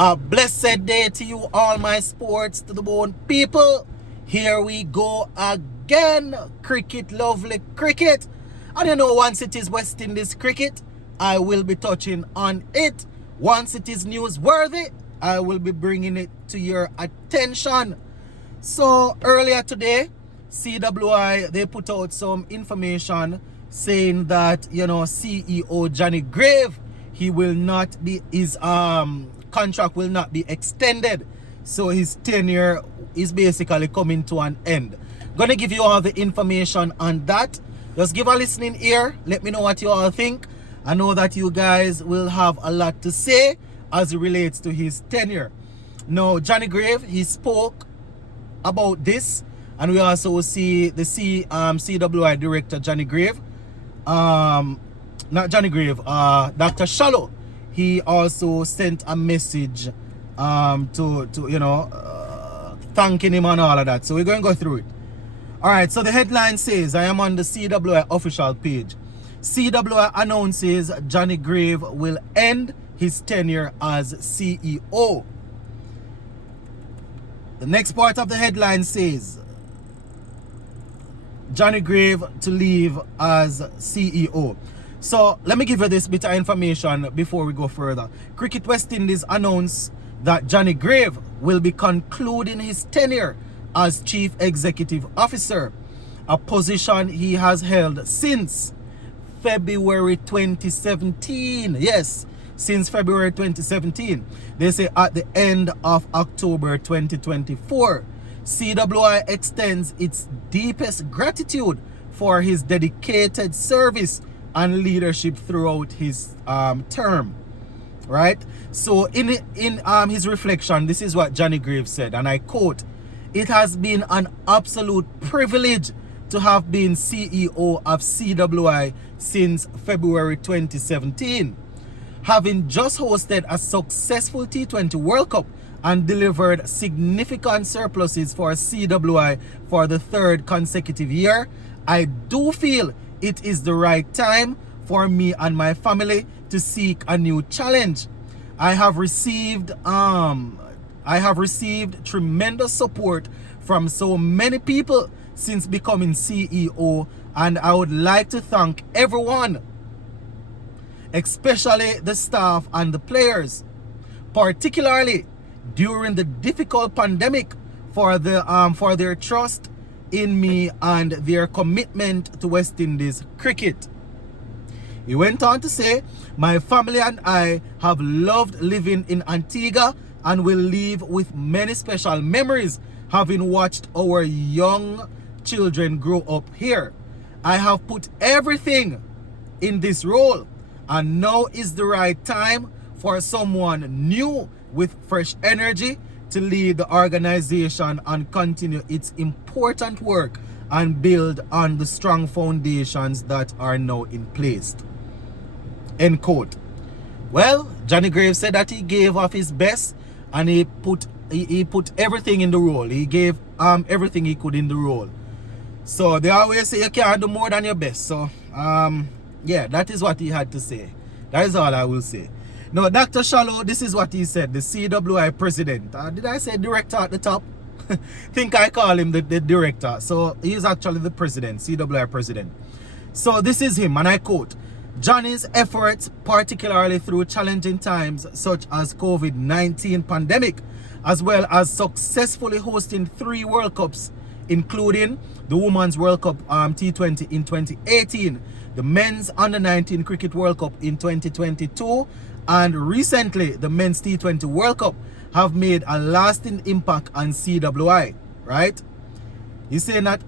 A blessed day to you all, my sports to the bone people. Here we go again. Cricket, lovely cricket. And you know, once it is West Indies cricket, I will be touching on it. Once it is newsworthy, I will be bringing it to your attention. So earlier today, CWI, they put out some information saying that, CEO Johnny Grave, he will not be, his contract will not be extended. So his tenure is basically coming to an end. Gonna give you all the information on that. Just give a listening ear. Let me know what you all think. I know that you guys will have a lot to say as it relates to his tenure. Now, Johnny Grave, he spoke about this, and we also see the CWI director Johnny Grave, not Johnny Grave, Dr. Shallow. He also sent a message to thanking him and all of that. So we're going to go through it. All right, so the headline says, I am on the CWI official page. CWI announces Johnny Grave will end his tenure as CEO. The next part of the headline says, Johnny Grave to leave as CEO. So let me give you this bit of information before we go further. Cricket West Indies announced that Johnny Grave will be concluding his tenure as Chief Executive Officer, a position he has held since February 2017. Yes, since February 2017. They say at the end of October 2024. CWI extends its deepest gratitude for his dedicated service and leadership throughout his term. Right? So in his reflection, this is what Johnny Grave said, and I quote, "It has been an absolute privilege to have been CEO of CWI since February 2017. Having just hosted a successful T20 World Cup and delivered significant surpluses for CWI for the third consecutive year, I do feel it is the right time for me and my family to seek a new challenge. I have received tremendous support from so many people since becoming CEO, and I would like to thank everyone, especially the staff and the players, particularly during the difficult pandemic, for their trust in me and their commitment to West Indies cricket." He went on to say, "My family and I have loved living in Antigua and will leave with many special memories, having watched our young children grow up here. I have put everything in this role, and now is the right time for someone new with fresh energy to lead the organization and continue its important work and build on the strong foundations that are now in place." End quote. Well, Johnny Grave said that he gave off his best, and he put everything in the role. He gave everything he could in the role. So they always say you can't do more than your best. So yeah, that is what he had to say. That is all I will say. Now, Dr. Shallow, this is what he said, the CWI president. Did I say director at the top? Think I call him the director. So he's actually the president, CWI president. So this is him, and I quote, "Johnny's efforts, particularly through challenging times such as COVID-19 pandemic, as well as successfully hosting 3 World Cups, including the Women's World Cup T20 in 2018, the Men's Under-19 Cricket World Cup in 2022, and recently the Men's T20 World Cup, have made a lasting impact on CWI." Right? He's saying that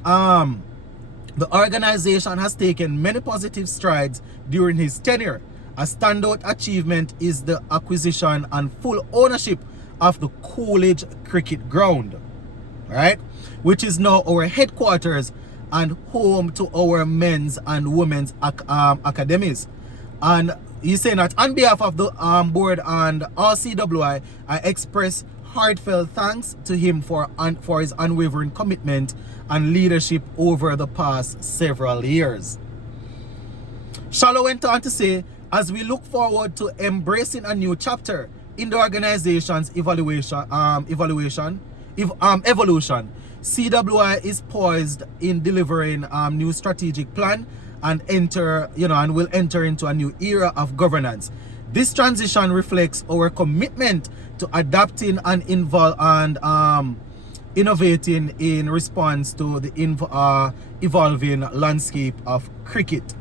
the organization has taken many positive strides during his tenure. A standout achievement is the acquisition and full ownership of the Coolidge Cricket Ground, right, which is now our headquarters and home to our men's and women's academies. And he's saying that on behalf of the board and all CWI, I express heartfelt thanks to him for his unwavering commitment and leadership over the past several years. Shallow went on to say, "As we look forward to embracing a new chapter, in the organization's evolution, CWI is poised in delivering new strategic plan and will enter into a new era of governance. This transition reflects our commitment to adapting and innovating in response to the evolving landscape of cricket.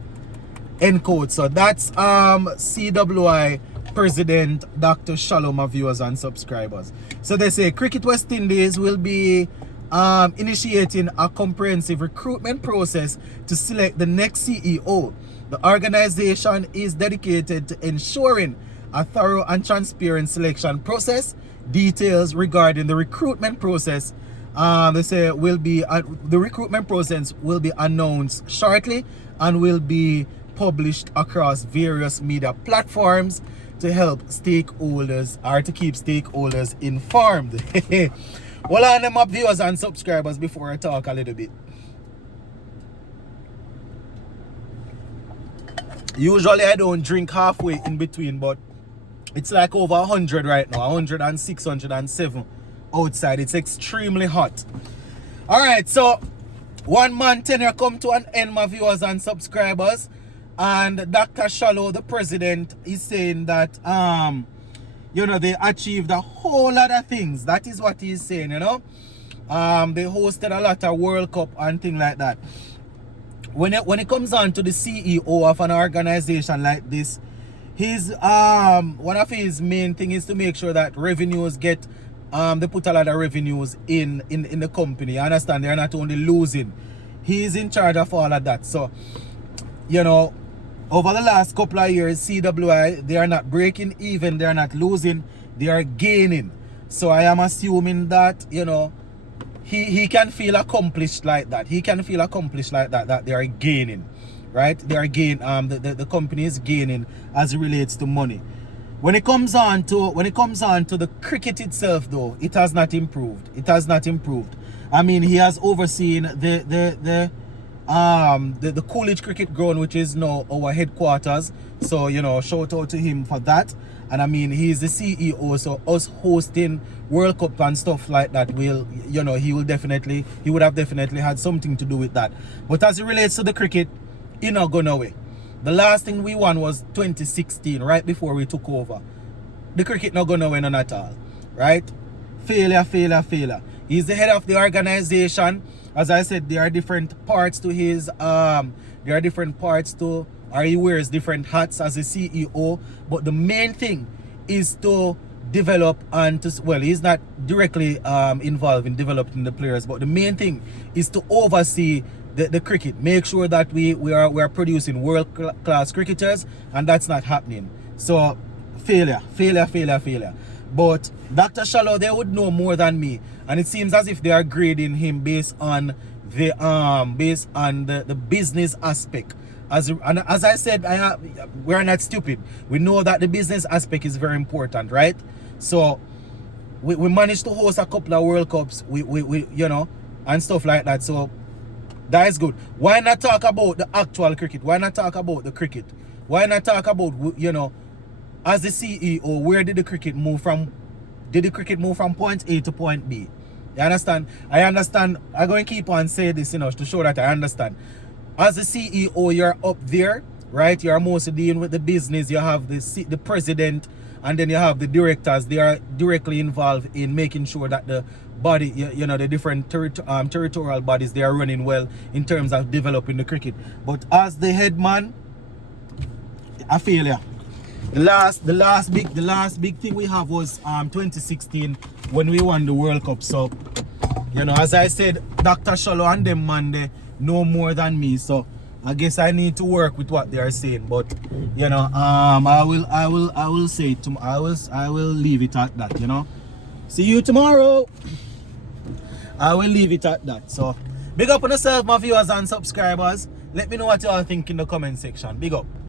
End quote. So that's CWI President Dr. Shalom, my viewers and subscribers. So they say Cricket West Indies will be initiating a comprehensive recruitment process to select the next CEO. The organization is dedicated to ensuring a thorough and transparent selection process. Details regarding the recruitment process, they say, the recruitment process will be announced shortly and will be published across various media platforms to help stakeholders, or to keep stakeholders informed. Well, on them up viewers and subscribers, before I talk a little bit. Usually I don't drink halfway in between, but it's like over 100 right now, 106, 107 outside. It's extremely hot. Alright, so 1 month tenure come to an end, my viewers and subscribers. And Dr. Shalom, the president, is saying that they achieved a whole lot of things. That is what he's saying, They hosted a lot of World Cup and things like that. When it comes on to the CEO of an organization like this, his one of his main thing is to make sure that revenues get they put a lot of revenues in the company. You understand? They're not only losing. He's in charge of all of that. So, over the last couple of years, CWI, they are not breaking even, they are not losing, they are gaining. So I am assuming that, he can feel accomplished like that. He can feel accomplished like that they are gaining, right? They are the company is gaining as it relates to money. When it comes on to the cricket itself, though, it has not improved. It has not improved. I mean, he has overseen the Coolidge Cricket Ground, which is now our headquarters. So, shout out to him for that. And I mean, he's the CEO, so us hosting World Cup and stuff like that he would have definitely had something to do with that. But as it relates to the cricket, not going away. The last thing we won was 2016, right before we took over. The cricket not going away none at all, right? Failure. He's the head of the organization. As I said, there are different parts to he wears different hats as a CEO, but the main thing is to develop he's not directly involved in developing the players, but the main thing is to oversee the cricket, make sure that we are producing world-class cricketers, and that's not happening. So failure. But Dr. Shalom, they would know more than me, and it seems as if they are grading him based on the business aspect. As I said, we're not stupid. We know that the business aspect is very important, right? So we managed to host a couple of World Cups, and stuff like that. So that is good. Why not talk about the actual cricket? Why not talk about the cricket? Why not talk about, as the CEO, where did the cricket move from? Did the cricket move from point A to point B? You understand? I understand. I'm going to keep on saying this, to show that I understand. As the CEO, you're up there, right? You're mostly dealing with the business. You have the president, and then you have the directors. They are directly involved in making sure that the body, the different territorial bodies, they are running well in terms of developing the cricket. But as the head man, a failure. The last big thing we have was 2016 when we won the World Cup. So, as I said, Dr. Shalom and them man, they know more than me. So I guess I need to work with what they are saying. But I will say I will leave it at that. See you tomorrow. I will leave it at that. So big up on yourself, my viewers and subscribers. Let me know what you all think in the comment section. Big up.